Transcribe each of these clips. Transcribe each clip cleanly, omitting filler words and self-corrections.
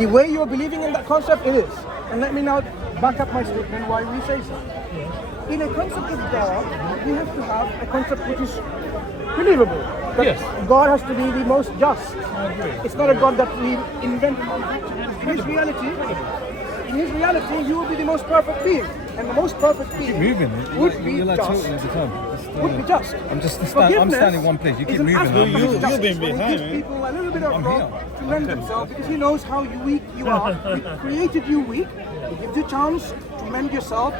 the way you're believing in that concept, it is. And let me now back up my statement why we say so. In a concept of God, we have to have a concept which is believable. That Yes. God has to be the most just. I agree. It's not a God that we invent. In His reality, you will be the most perfect being. And the most perfect being Moving. would be You're like just. tilting all the time. Would be just. I'm Forgiveness standing in one place. You keep is an moving. aspect of I'm moving. justice. been When He behind, gives man. people a little bit of I'm rope here. to lend themselves because He knows how weak you are. He created you weak. He gives you a chance to mend yourself,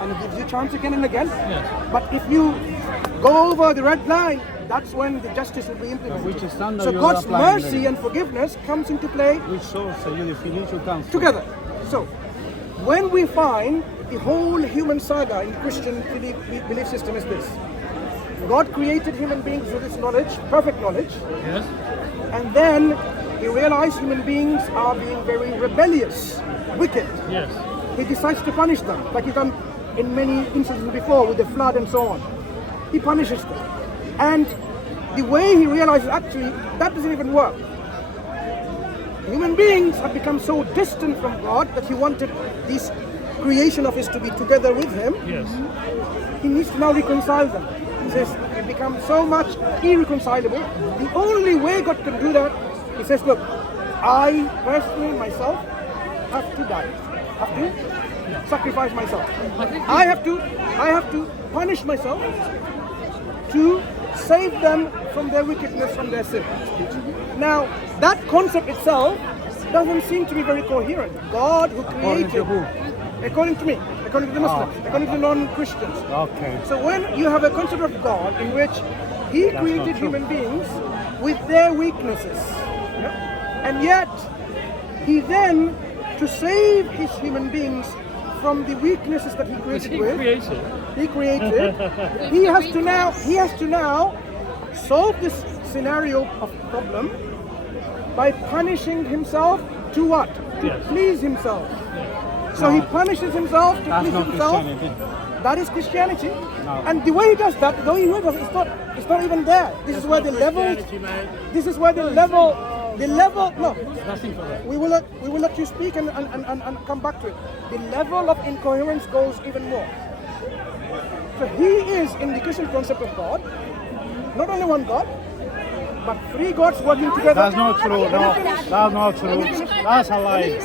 and He gives you a chance again and again. Yes. But if you go over the red line, that's when the justice will be implemented. Which standard So you are God's applying mercy then? and forgiveness comes into play Which source you define to come together. So, when we find the whole human saga in Christian belief system is this: God created human beings with this knowledge, perfect knowledge, Yes. and then He realized human beings are being very rebellious, wicked. Yes. He decides to punish them, like He's done in many instances before with the flood and so on. He punishes them. And the way He realizes actually that doesn't even work. Human beings have become so distant from God that He wanted this creation of His to be together with Him. Yes. He needs to now reconcile them. He says they become so much irreconcilable. The only way God can do that, He says, look, I personally myself have to die. Have to sacrifice myself. I have to punish myself to save them from their wickedness, from their sin. Now, that concept itself doesn't seem to be very coherent. God who created, to who? according to me, according to the Muslims, according to non-Christians. Okay. So when you have a concept of God in which He created human beings with their weaknesses, yeah, and yet He then, to save His human beings from the weaknesses that He created He with, created. He has to now solve this scenario of problem by punishing Himself to what? To Yes. please Himself. So He punishes Himself to That's please not Himself. Christianity. That is Christianity. And the way He does that, the way He does it, it's not even there. This is where the level, no. We will let you speak and come back to it. The level of incoherence goes even more. So He is, in the Christian concept of God, not only one God, but three gods working together. That's not true. No, that's not true. That's a lie.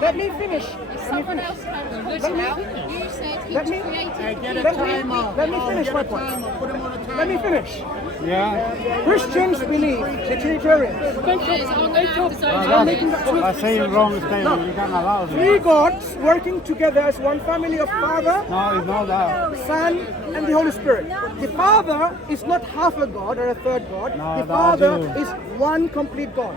Let me finish. Someone else knows. You said he Let me- created Let me finish my point. Let me finish. Yeah. Christians believe, the Trinitarians, I'm making that truth. By saying wrong statement, you can't allow Three it. gods working together as one family of Father, No, it's not that. Son, and the Holy Spirit. The Father is not half a God or a third God. No, The that's Father you. is one complete God.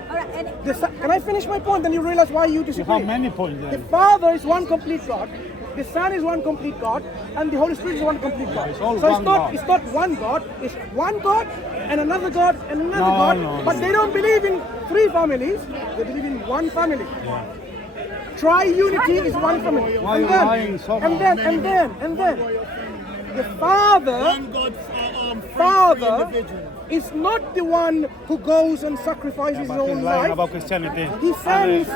Can I finish my point? Then you realize why you You disagree. have many points The there. Father is one complete God, the Son is one complete God, and the Holy Spirit is one complete God. It's all So one God. it's not one God, it's one God and another God and another No, God. no, But no. they don't believe in three families, they believe in one family. Tri-unity is one family. Why And are you lying so then, much? and then, the Father is not the one who goes and sacrifices his But he's own lying life. about Christianity. He sends.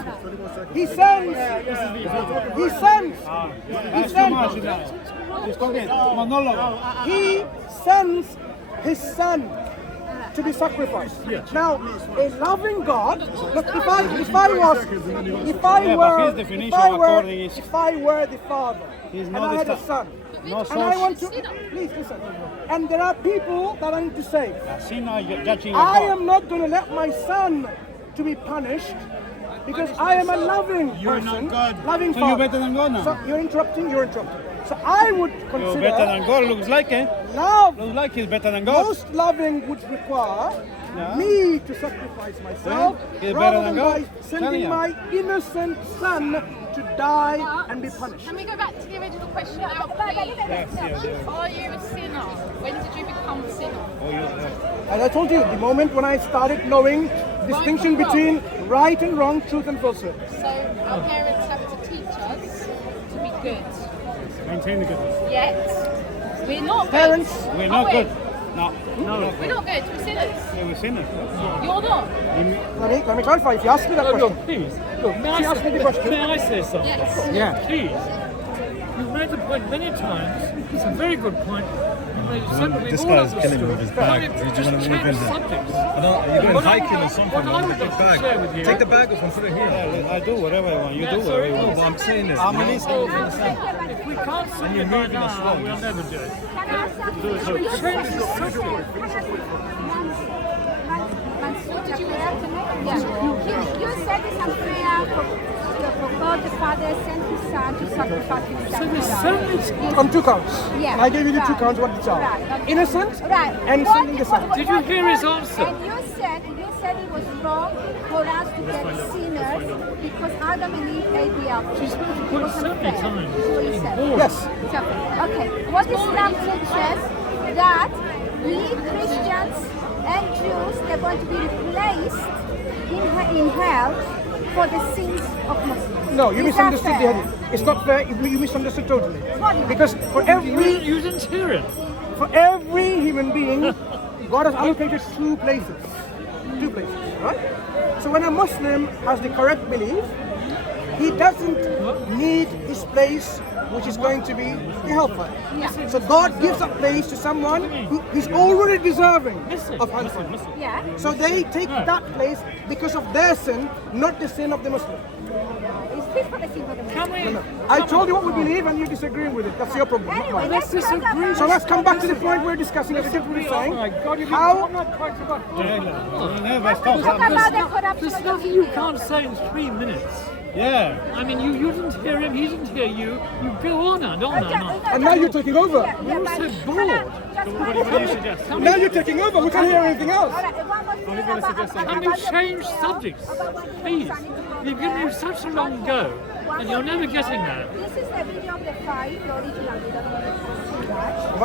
That's too much. You know. He's talking monologue. He sends His Son to be sacrificed. Now, a loving God. Look, if I Yeah, but his definition according is- if I were the Father He's and not I the had a son. son, No and I want to, source. please listen. And there are people that I need to save. See now you're judging a I God. am not going to let my son to be punished because I am a loving person, loving So you're father. better than God now? So you're interrupting. So I would You're consider better than God. Looks like it. love. Looks like he's better than God. Most loving would require Yeah. me to sacrifice myself He's better rather than than God. by sending Tell my innocent son to die and be punished. Can we go back to the original question now, please? Yes. Are you a sinner? When did you become a sinner? As I told you, the moment when I started knowing distinction between right and wrong, truth and falsehood. So our parents have to teach us to be good. Maintain the goodness. Yet we're not Parents, good. We're not Are we? good. No. We're not going to be sinners. Yeah, we're sinners. You're not. Let me clarify. If you ask me that question, Look, please. Look, she asked me the question. may I say something? Yes. Yeah. Please. You've made the point many times. It's a very good point. You made it something This all guy's killing me with his understood. bag. But Do you just want to move change in here? subjects. I don't, you're going What I- hiking or something. what I would Take the like to share with bag. you- Take the bag off and put it here. Yeah, I do whatever I want. You Yeah, do sorry. whatever you No, want. but I'm saying this. I'm an East Indian. If we can't see it right now, we'll never do it. So change the subject. Mansur, did you You said it's unfair for God the Father sent His Son to sacrifice Himself. So there's so many. On 2 counts. Yeah. And I gave you the 2 Right. counts. What did you say? Right. Innocent Right. and sending the Son. Did you hear his answer? And you said it was wrong for us to get sinners because Adam and Eve ate the apple. She's made the point so many times. That's what you said. Yes. Okay. What Islam teaches that we Christians and Jews are going to be replaced in hell for the sins of Muslims. No, you Is that misunderstood the fair? hadith. It's not fair. You misunderstood totally. What? Because for every You didn't hear it. human being, God has allocated 2 places. 2 places, right? So when a Muslim has the correct belief, he doesn't need his place, which is going to be the hellfire. Yeah. So God gives that place to someone who is already deserving of hellfire. Yeah. So they take that place because of their sin, not the sin of the Muslim. Is this for the sin of the Muslims? Can we? I told you what we believe and you're disagreeing with it. That's your problem, not Anyway, mine. let's talk disagree. about... So let's come back to the point we're discussing. As the gentleman is saying, Oh my God! You've how I'm not quite forgot. Never stop. Talk about the corruption There's of the nothing you people. can't say in 3 minutes. Yeah. I mean, you didn't hear him, he didn't hear you. You go on and on and on. and now you're taking over. You're but so can bored. I just What do you suggest? Now you're taking over. We can't hear anything else. All right, one more thing about Can we change subjects? Please. You've given me such a long go, and you're never getting there. This is the video of the guy, the original video.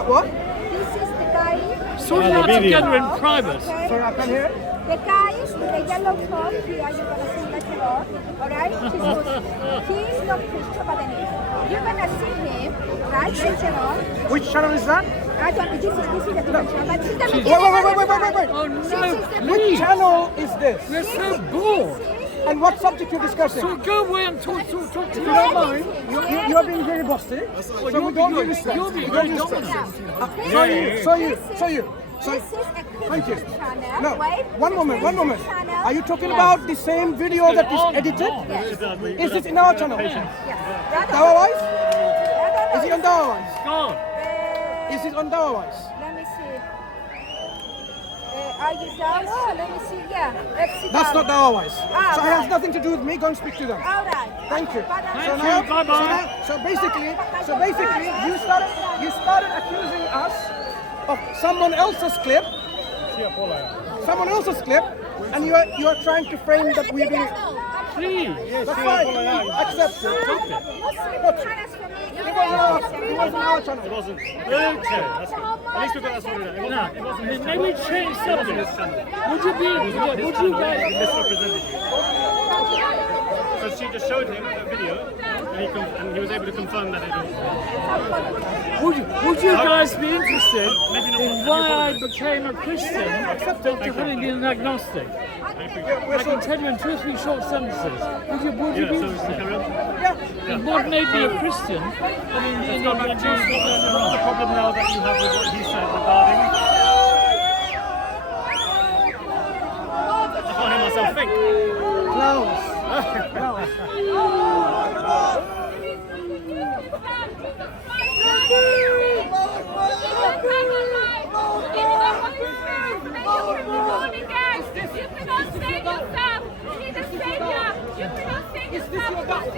What? This is the guy. Sort it out together in private. Okay? Sorry, I can't hear. The guy with the yellow coat here, you're gonna see later on. Alright? He's not Christian, but anyway. You're gonna see him, right, later on. Which channel is that? I don't know, this is the different channel, but this is the Wait. Oh This no, is the Which please. channel is this? We're so bored. And what subject you're discussing? So go away and talk to If you me. don't mind, you're being very bossy. So we don't give respect. You're We being don't very give respect. dominant. So you. This is a Thank you. Christian channel. No, Wait, one moment. Channel. Are you talking about the same video that is edited? Is it in our channel? Yes. Dawah-wise? Is it on Dawah-wise? God. Is it on Dawah-wise? Let me see. Are you down? Oh, let me see. Yeah. Let's see. That's not Dawah-wise. Ah, So it has right. nothing to do with me. Go and speak to them. All right. Thank you. But Thank So you. now, Bye-bye. so basically, you started accusing us of someone else's clip, and you are trying to frame that we're doing it. Please. That's fine. Accept it. It wasn't our channel. It wasn't. Okay. At least we got that sorted out. Now, maybe change subjects. Would you guys Misrepresented you. So she just showed him a video, and he was able to confirm that it was. would you guys be interested in why I became a Christian after having been an agnostic? I can tell you in 2 or 3 short sentences. Would you be Yeah, so interested? carry on. And what made me a Christian? I mean, in your What's the problem now that you have with what he said regarding? I can't hear myself think. You cannot save yourself. You need a savior. You cannot save yourself.